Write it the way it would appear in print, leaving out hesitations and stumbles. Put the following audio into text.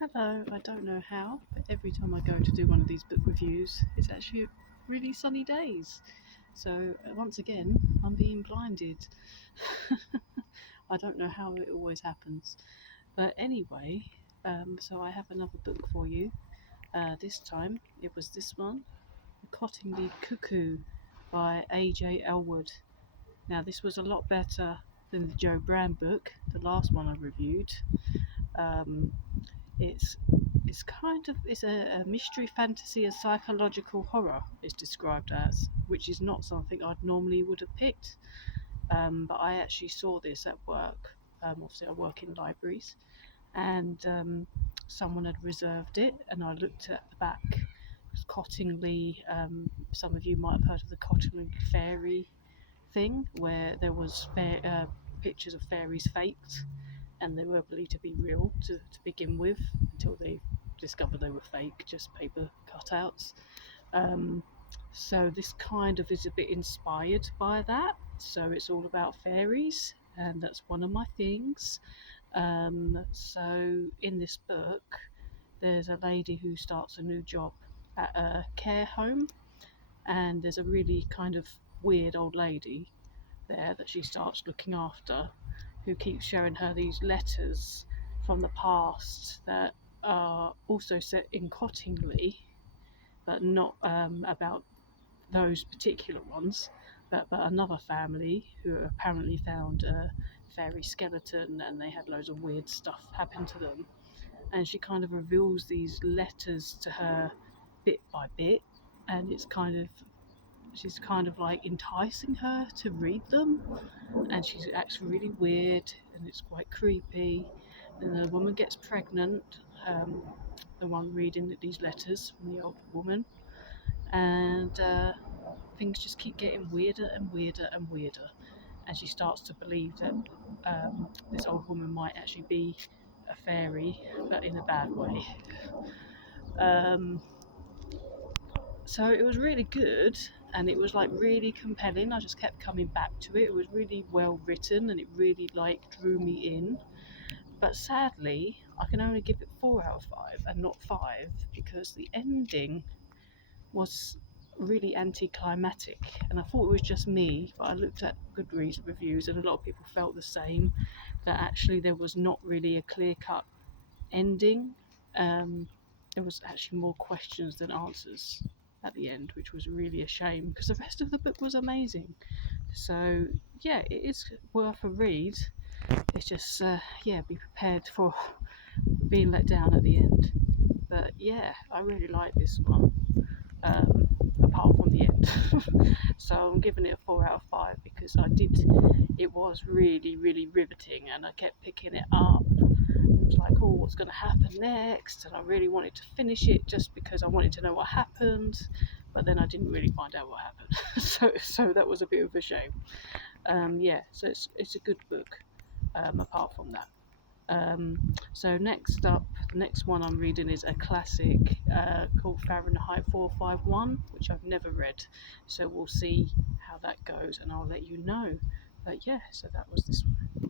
Hello, I don't know how, but every time I go to do one of these book reviews, it's actually really sunny days. So, once again, I'm being blinded. I don't know how it always happens. But anyway, so I have another book for you. This time, it was this one, The Cottingley Cuckoo by A.J. Elwood. Now, this was a lot better than the Joe Brand book, the last one I reviewed. Um, It's it's a mystery fantasy and psychological horror. It's described as, which is not something I'd normally would have picked. But I actually saw this at work. Obviously, I work in libraries, and someone had reserved it, and I looked at the back. Cottingley. Some of you might have heard of the Cottingley fairy thing, where there was pictures of fairies faked, and they were believed to be real to begin with until they discovered they were fake, just paper cutouts. Um, so this kind of is a bit inspired by that. So it's all about fairies, and that's one of my things. So in this book, there's a lady who starts a new job at a care home, and there's a really kind of weird old lady there that she starts looking after, who keeps showing her these letters from the past that are also set in Cottingley, but not about those particular ones, but another family who apparently found a fairy skeleton and they had loads of weird stuff happen to them. And she kind of reveals these letters to her bit by bit, and she's kind of like enticing her to read them, and she acts really weird and it's quite creepy. And the woman gets pregnant, um, the one reading these letters from the old woman, and things just keep getting weirder and weirder and weirder. And she starts to believe that this old woman might actually be a fairy, but in a bad way. Um, so it was really good, and it was like really compelling. I just kept coming back to it. It was really well written, and it really like drew me in. But sadly, I can only give it 4 out of 5 and not 5, because the ending was really anticlimactic. And I thought it was just me, but I looked at Goodreads reviews and a lot of people felt the same, that actually there was not really a clear cut ending. Um, there was actually more questions than answers at the end, which was really a shame because the rest of the book was amazing. So, yeah, it is worth a read. It's just, yeah, be prepared for being let down at the end. But yeah, I really like this one, apart from the end. So I'm giving it a 4 out of 5 because it was really, really riveting, and I kept picking it up. It was like, oh, what's going to happen next? And I really wanted to finish it just because I wanted to know what happened. But then I didn't really find out what happened, so that was a bit of a shame. Yeah, so it's a good book. Apart from that. So next up, the next one I'm reading is a classic called Fahrenheit 451, which I've never read. So we'll see how that goes, and I'll let you know. But yeah, so that was this one.